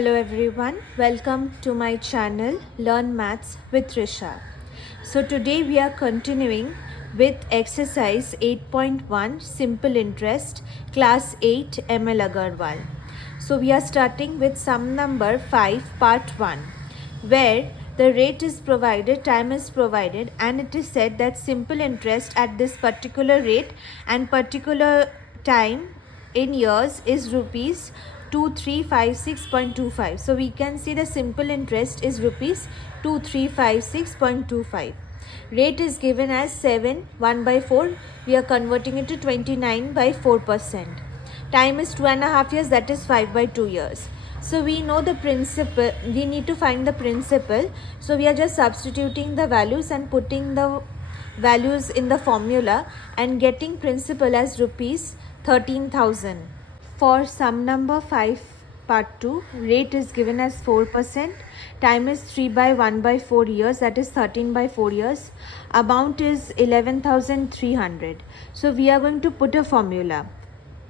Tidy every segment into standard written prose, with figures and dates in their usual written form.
Hello everyone, welcome to my channel Learn Maths with Trisha. So today we are continuing with exercise 8.1 simple interest class 8 ML Aggarwal. So we are starting with sum number 5 part 1 where the rate is provided, time is provided, and it is said that simple interest at this particular rate and particular time in years is rupees 2356.25. So we can see the simple interest is rupees 2356.25. Rate is given as 7 1 by 4. We are converting it to 29 by 4%. Time is 2.5 years, that is 5 by 2 years. So we know the principal, we need to find the principal. So we are just substituting the values and putting the values in the formula and getting principal as rupees 13,000. For sum number 5 part 2, rate is given as 4%, time is 3 by 1 by 4 years, that is 13 by 4 years, amount is 11,300. So we are going to put a formula.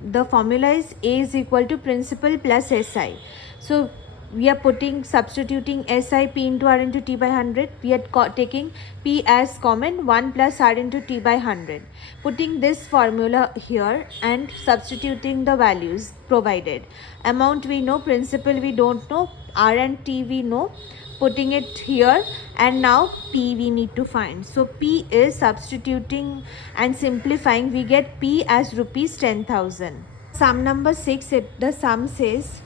The formula is A is equal to principal plus SI. So we are substituting SI P into R into T by 100. We are taking P as common, 1 plus R into T by 100. Putting this formula here and substituting the values provided. Amount we know, principal we don't know, R and T we know. Putting it here, and now P we need to find. So P is substituting and simplifying. We get P as rupees 10,000. Sum number 6, the sum says,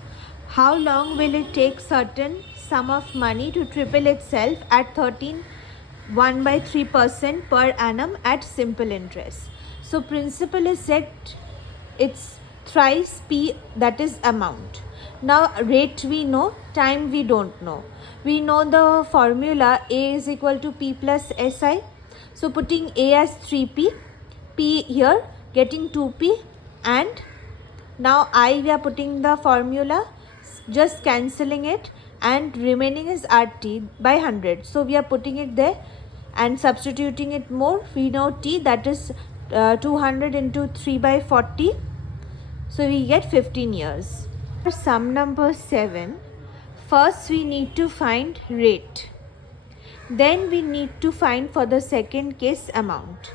how long will it take certain sum of money to triple itself at 1 by 3% per annum at simple interest? So principal is set, it's thrice P, that is amount. Now rate we know, time we don't know. We know the formula A is equal to P plus SI. So putting A as 3P, P here getting 2P, and now I we are putting the formula, just cancelling it, and remaining is RT by 100. So we are putting it there and substituting it more. We know T, that is 200 into 3 by 40. So we get 15 years. For sum number 7, first we need to find rate. Then we need to find for the second case amount.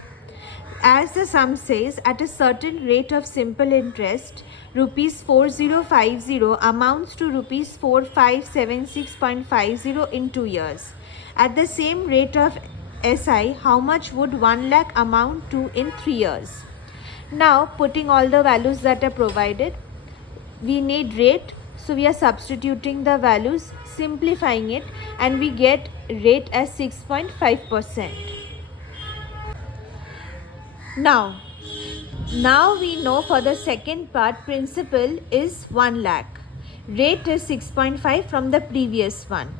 As the sum says, at a certain rate of simple interest, rupees 4050 amounts to rupees 4576.50 in 2 years. At the same rate of SI, how much would 1 lakh amount to in 3 years? Now putting all the values that are provided, we need rate, so we are substituting the values, simplifying it, and we get rate as 6.5%. Now we know for the second part, principal is 1 lakh. Rate is 6.5 from the previous one.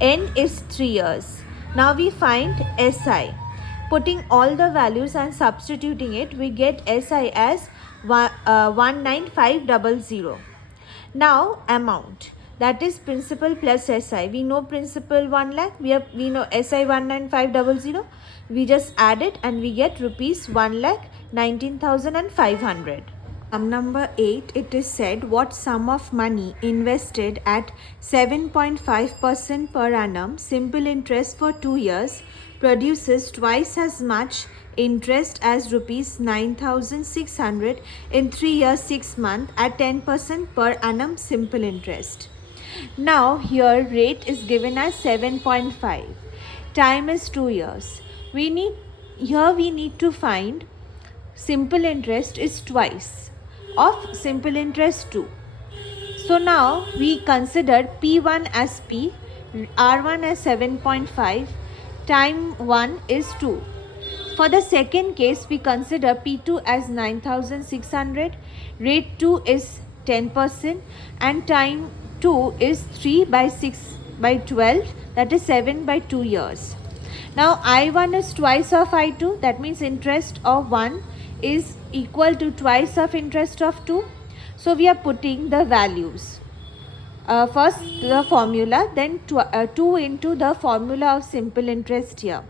N is 3 years. Now we find SI. Putting all the values and substituting it, we get SI as 19500. Now amount, that is principal plus SI. We know principal 1 lakh, we know SI 19500. We just add it and we get rupees 1,19,500. Sum number 8, it is said, what sum of money invested at 7.5% per annum simple interest for 2 years produces twice as much interest as rupees 9,600 in 3 years 6 months at 10% per annum simple interest. Now here rate is given as 7.5. Time is 2 years. We need to find simple interest is twice of simple interest 2. So now we consider P1 as P, R1 as 7.5, time 1 is 2. For the second case, we consider P2 as 9,600, rate 2 is 10%, and time 2 is 3 by 6 by 12, that is 7 by 2 years. Now I1 is twice of I2, that means interest of 1 is equal to twice of interest of 2. So we are putting the values. First the formula, then 2 into the formula of simple interest here.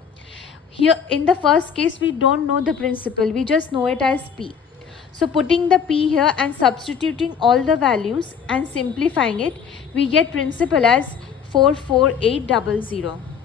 Here in the first case we don't know the principal, we just know it as P. So putting the P here and substituting all the values and simplifying it, we get principal as 44800.